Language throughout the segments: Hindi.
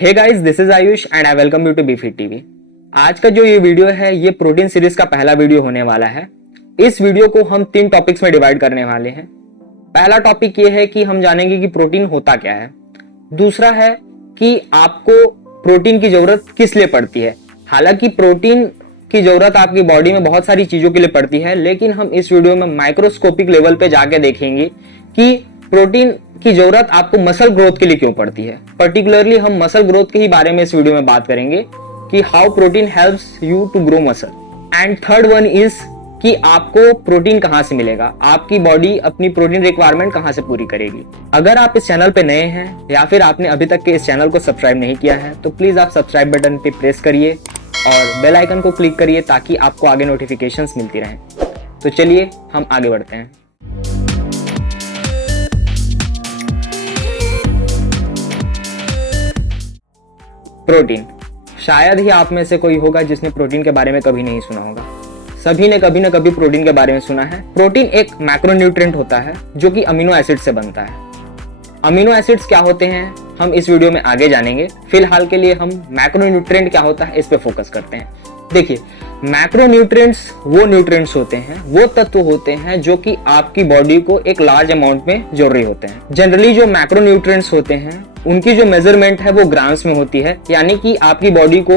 Hey guys, this is Ayush and I welcome you to Be Fit TV. आज का जो ये वीडियो है ये प्रोटीन सीरीज का पहला वीडियो होने वाला है। इस वीडियो को हम 3 टॉपिक्स में डिवाइड करने वाले हैं। पहला टॉपिक ये है कि हम जानेंगे कि प्रोटीन होता क्या है। दूसरा है कि आपको प्रोटीन की जरूरत किस लिए पड़ती है। हालांकि प्रोटीन की जरूरत आपकी बॉडी में बहुत सारी चीजों के लिए पड़ती है, लेकिन हम इस वीडियो में माइक्रोस्कोपिक लेवल पे जाके देखेंगे कि प्रोटीन की जरूरत आपको मसल ग्रोथ के लिए क्यों पड़ती है। पर्टिकुलरली हम मसल ग्रोथ के ही बारे में इस वीडियो में बात करेंगे कि how protein helps you to grow muscle. And third one is कि आपको प्रोटीन कहां से मिलेगा, आपकी बॉडी अपनी प्रोटीन रिक्वायरमेंट कहां से पूरी करेगी। अगर आप इस चैनल पे नए हैं या फिर आपने अभी तक के इस चैनल को सब्सक्राइब नहीं किया है तो प्लीज आप सब्सक्राइब बटन पे प्रेस करिए और बेल आइकन को क्लिक करिए ताकि आपको आगे नोटिफिकेशंस मिलती रहें। तो चलिए हम आगे बढ़ते हैं। प्रोटीन, शायद ही आप में से कोई होगा जिसने प्रोटीन के बारे में कभी नहीं सुना होगा। सभी ने कभी ना कभी प्रोटीन के बारे में सुना है। प्रोटीन एक मैक्रोन्यूट्रिएंट होता है जो कि अमीनो एसिड से बनता है। अमीनो एसिड्स क्या होते हैं हम इस वीडियो में आगे जानेंगे। फिलहाल के लिए हम मैक्रोन्यूट्रिएंट क्या होता है इस पे फोकस करते हैं। देखिए, मैक्रोन्यूट्रिएंट्स वो न्यूट्रिएंट्स होते हैं, वो तत्व होते हैं जो कि आपकी बॉडी को एक लार्ज अमाउंट में जरूरी होते हैं। जनरली जो मैक्रोन्यूट्रिएंट्स होते हैं उनकी जो मेजरमेंट है वो ग्राम्स में होती है, यानी कि आपकी बॉडी को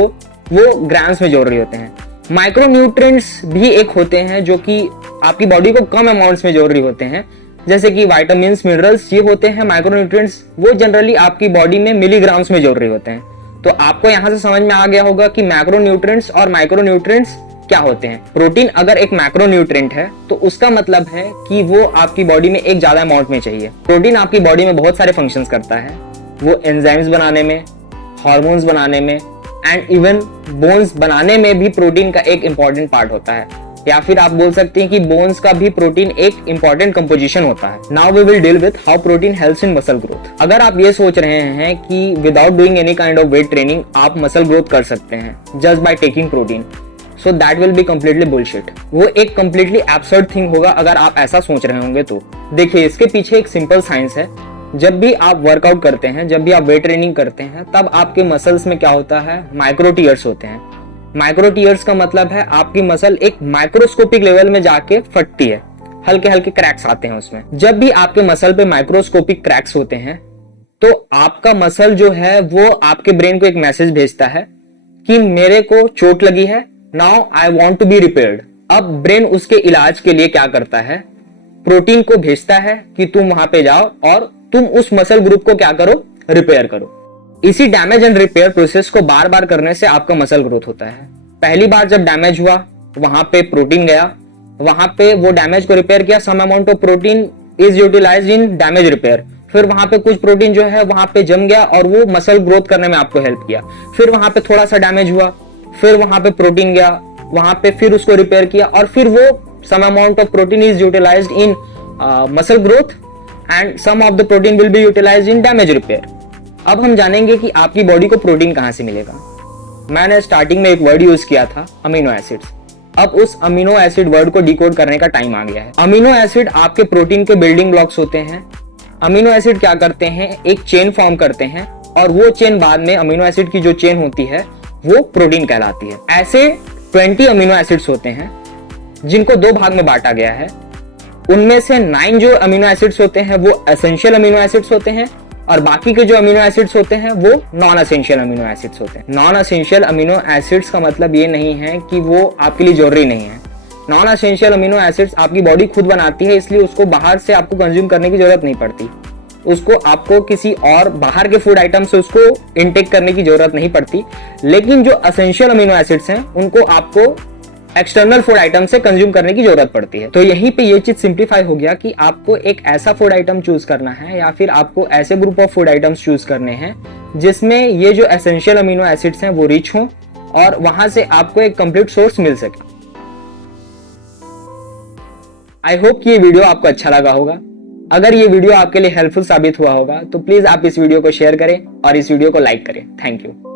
वो ग्राम्स में जरूरी होते हैं। माइक्रोन्यूट्रिएंट्स भी एक होते हैं जो कि आपकी बॉडी को कम अमाउंट्स में जरूरी होते हैं, जैसे कि विटामिन मिनरल्स। ये होते हैं माइक्रोन्यूट्रिएंट्स, वो जनरली आपकी बॉडी में मिलीग्राम्स में जरूरी होते हैं। तो आपको यहां से समझ में आ गया होगा कि मैक्रोन्यूट्रिएंट्स और माइक्रोन्यूट्रिएंट्स क्या होते हैं। प्रोटीन अगर एक मैक्रोन्यूट्रिएंट है तो उसका मतलब है कि वो आपकी बॉडी में एक ज्यादा अमाउंट में चाहिए। प्रोटीन आपकी बॉडी में बहुत सारे फंक्शंस करता है। वो एंजाइम्स बनाने में, हार्मोन्स बनाने में एंड इवन बोन्स बनाने में भी प्रोटीन का एक इंपॉर्टेंट पार्ट होता है, या फिर आप बोल सकते हैं कि बोन्स का भी प्रोटीन एक इंपॉर्टेंट कंपोजिशन होता है। Now we will deal with how protein helps in muscle growth. अगर आप ये सोच रहे हैं कि without doing any kind of weight training आप मसल ग्रोथ कर सकते हैं just by taking protein, so that will be completely bullshit. वो एक कंप्लीटली एब्सर्ड थिंग होगा अगर आप ऐसा सोच रहे होंगे तो। देखिए, इसके पीछे एक सिंपल साइंस है। जब भी आप वर्कआउट करते हैं, जब भी आप वेट ट्रेनिंग करते हैं, तब आपके मसल्स में क्या होता है, माइक्रो टीयर्स होते हैं। माइक्रो टीयर्स का मतलब है आपकी मसल एक माइक्रोस्कोपिक लेवल में जाके फटती है, हल्के हल्के क्रैक्स आते हैं उसमें। जब भी आपके मसल पे माइक्रोस्कोपिक क्रैक्स होते हैं तो आपका मसल जो है वो आपके ब्रेन को एक मैसेज भेजता है कि मेरे को चोट लगी है, now I want to be repaired. अब ब्रेन उसके इलाज के लिए क्या करता है, प्रोटीन को भेजता है कि तुम वहां पे जाओ और तुम उस मसल ग्रुप को क्या करो, रिपेयर करो। इसी डैमेज एंड रिपेयर प्रोसेस को बार बार करने से आपका मसल ग्रोथ होता है। पहली बार जब डैमेज हुआ वहां पे प्रोटीन गया, वहां पे वो डैमेज को रिपेयर किया, some amount of protein is utilised in damage repair. फिर वहां पे कुछ प्रोटीन जो है वहां पे जम गया और वो मसल ग्रोथ करने में आपको हेल्प किया। फिर वहां पे थोड़ा सा डैमेज हुआ, फिर वहां पे प्रोटीन गया, वहां पे फिर उसको रिपेयर किया और फिर वो some amount of protein is utilised in muscle growth and some of the protein will be utilised in damage repair. अब हम जानेंगे कि आपकी बॉडी को प्रोटीन कहां से मिलेगा। मैंने स्टार्टिंग में एक वर्ड यूज किया था, अमीनो एसिड्स। अब उस अमीनो एसिड वर्ड को डिकोड करने का टाइम आ गया है। अमीनो एसिड आपके प्रोटीन के बिल्डिंग ब्लॉक्स होते हैं। अमीनो एसिड क्या करते हैं, एक चेन फॉर्म करते हैं और वो चेन बाद में, अमीनो एसिड की जो चेन होती है वो प्रोटीन कहलाती है। ऐसे 20 अमीनो एसिड्स होते हैं जिनको 2 भाग में बांटा गया है। उनमें से 9 जो अमीनो एसिड्स होते हैं वो एसेंशियल अमीनो एसिड्स होते हैं और बाकी के जो अमीनो एसिड्स होते हैं वो नॉन एसेंशियल अमीनो एसिड्स होते हैं। नॉन एसेंशियल अमीनो एसिड्स का मतलब ये नहीं है कि वो आपके लिए जरूरी नहीं है। नॉन एसेंशियल अमीनो एसिड्स आपकी बॉडी खुद बनाती है, इसलिए उसको बाहर से आपको कंज्यूम करने की जरूरत नहीं पड़ती। उसको आपको किसी और बाहर के फूड आइटम से उसको इनटेक करने की जरूरत नहीं पड़ती। लेकिन जो एसेंशियल अमीनो एसिड्स हैं उनको आपको एक्सटर्नल फूड आइटम से कंज्यूम करने की जरूरत पड़ती है। तो यहीं पे ये चीज सिंप्लीफाई हो गया कि आपको एक ऐसा फूड आइटम चूज करना है या फिर आपको ऐसे group of food items choose करने हैं जिसमें ये जो एसेंशियल अमीनो एसिड्स हैं वो रिच हों और वहां से आपको एक कंप्लीट सोर्स मिल सके। आई होप कि ये वीडियो आपको अच्छा लगा होगा। अगर ये वीडियो आपके लिए हेल्पफुल साबित हुआ होगा तो प्लीज आप इस वीडियो को शेयर करें और इस वीडियो को लाइक करें। Thank you.